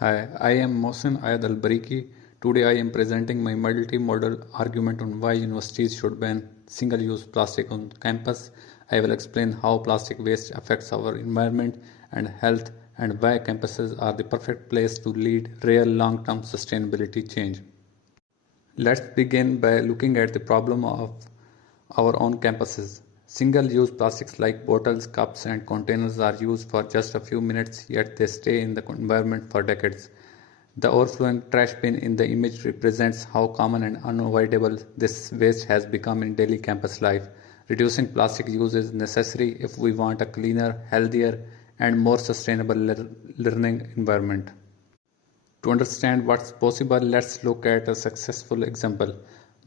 Hi, I am Mohsin Ayad Al Bariki. Today I am presenting my multi-modal argument on why universities should ban single-use plastic on campus. I will explain how plastic waste affects our environment and health and why campuses are the perfect place to lead real long-term sustainability change. Let's begin by looking at the problem of our own campuses. Single-use plastics like bottles, cups, and containers are used for just a few minutes, yet they stay in the environment for decades. The overflowing trash bin in the image represents how common and unavoidable this waste has become in daily campus life. Reducing plastic use is necessary if we want a cleaner, healthier, and more sustainable learning environment. To understand what's possible, let's look at a successful example.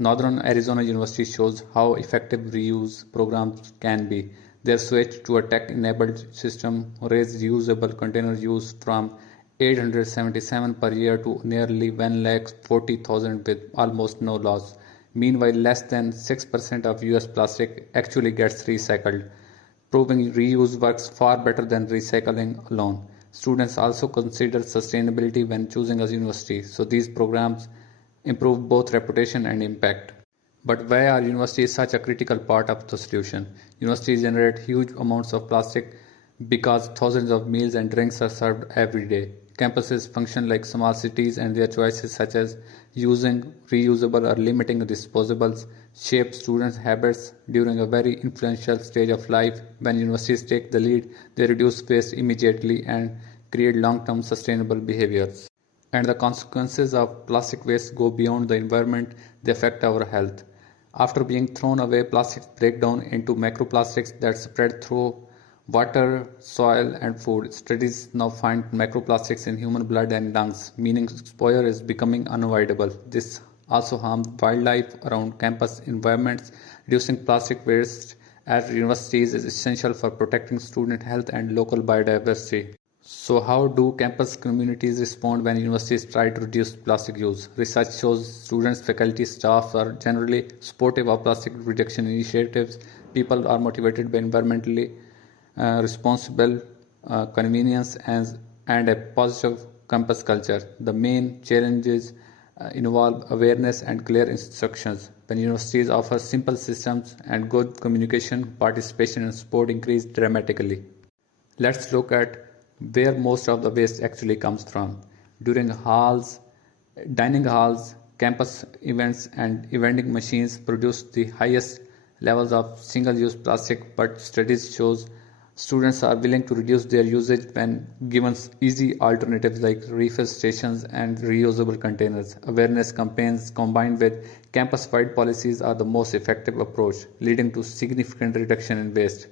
Northern Arizona University shows how effective reuse programs can be. Their switch to a tech-enabled system raised reusable container use from 877 per year to nearly 1,40,000 with almost no loss. Meanwhile, less than 6% of US plastic actually gets recycled, proving reuse works far better than recycling alone. Students also consider sustainability when choosing a university, so these programs improve both reputation and impact. But why are universities such a critical part of the solution? Universities generate huge amounts of plastic because thousands of meals and drinks are served every day. Campuses function like small cities, and their choices such as using reusable or limiting disposables shape students' habits during a very influential stage of life. When universities take the lead, they reduce waste immediately and create long-term sustainable behaviors. And the consequences of plastic waste go beyond the environment, they affect our health. After being thrown away, plastics break down into microplastics that spread through water, soil, and food. Studies now find microplastics in human blood and lungs, meaning exposure is becoming unavoidable. This also harms wildlife around campus environments. Reducing plastic waste at universities is essential for protecting student health and local biodiversity. So how do campus communities respond when universities try to reduce plastic use? Research shows students, faculty, staff are generally supportive of plastic reduction initiatives. People are motivated by environmentally responsible convenience and a positive campus culture. The main challenges involve awareness and clear instructions. When universities offer simple systems and good communication, participation and support increase dramatically. Let's look at where most of the waste actually comes from. During dining halls, campus events, and vending machines produce the highest levels of single-use plastic, but studies shows students are willing to reduce their usage when given easy alternatives like refill stations and reusable containers. Awareness campaigns combined with campus-wide policies are the most effective approach, leading to significant reduction in waste.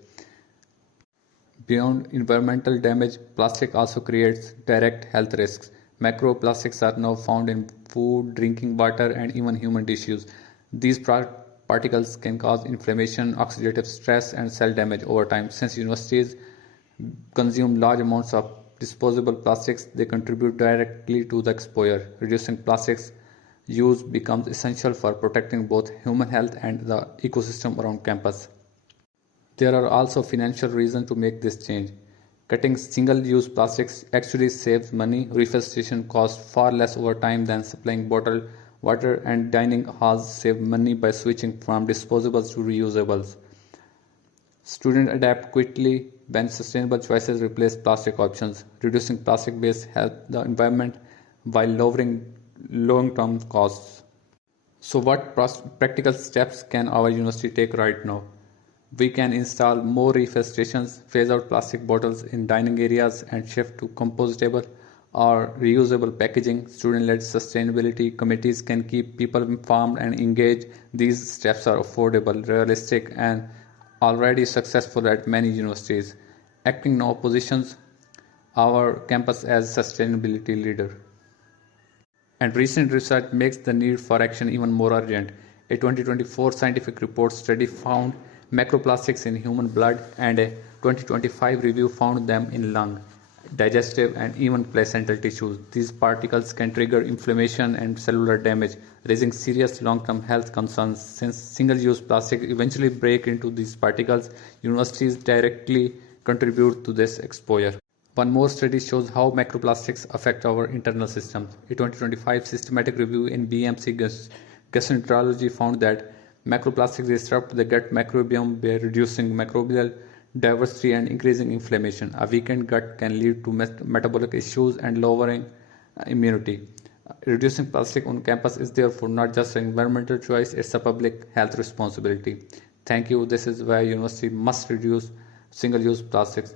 Beyond environmental damage, plastic also creates direct health risks. Microplastics are now found in food, drinking water, and even human tissues. These particles can cause inflammation, oxidative stress, and cell damage over time. Since universities consume large amounts of disposable plastics, they contribute directly to the exposure. Reducing plastics use becomes essential for protecting both human health and the ecosystem around campus. There are also financial reasons to make this change. Cutting single-use plastics actually saves money. Refill stations cost far less over time than supplying bottled water, and dining halls save money by switching from disposables to reusables. Students adapt quickly when sustainable choices replace plastic options. Reducing plastic waste helps the environment while lowering long-term costs. So what practical steps can our university take right now? We can install more refill stations, phase out plastic bottles in dining areas, and shift to compostable or reusable packaging. Student-led sustainability committees can keep people informed and engaged. These steps are affordable, realistic, and already successful at many universities. Acting now positions our campus as sustainability leader. And recent research makes the need for action even more urgent. A 2024 scientific report study found microplastics in human blood, and a 2025 review found them in lung, digestive, and even placental tissues. These particles can trigger inflammation and cellular damage, raising serious long-term health concerns. Since single-use plastic eventually break into these particles, universities directly contribute to this exposure. One more study shows how microplastics affect our internal systems. A 2025 systematic review in BMC gastroenterology found that microplastics disrupt the gut microbiome by reducing microbial diversity and increasing inflammation. A weakened gut can lead to metabolic issues and lowering immunity. Reducing plastic on campus is therefore not just an environmental choice, it's a public health responsibility. Thank you. This is why university must reduce single-use plastics now.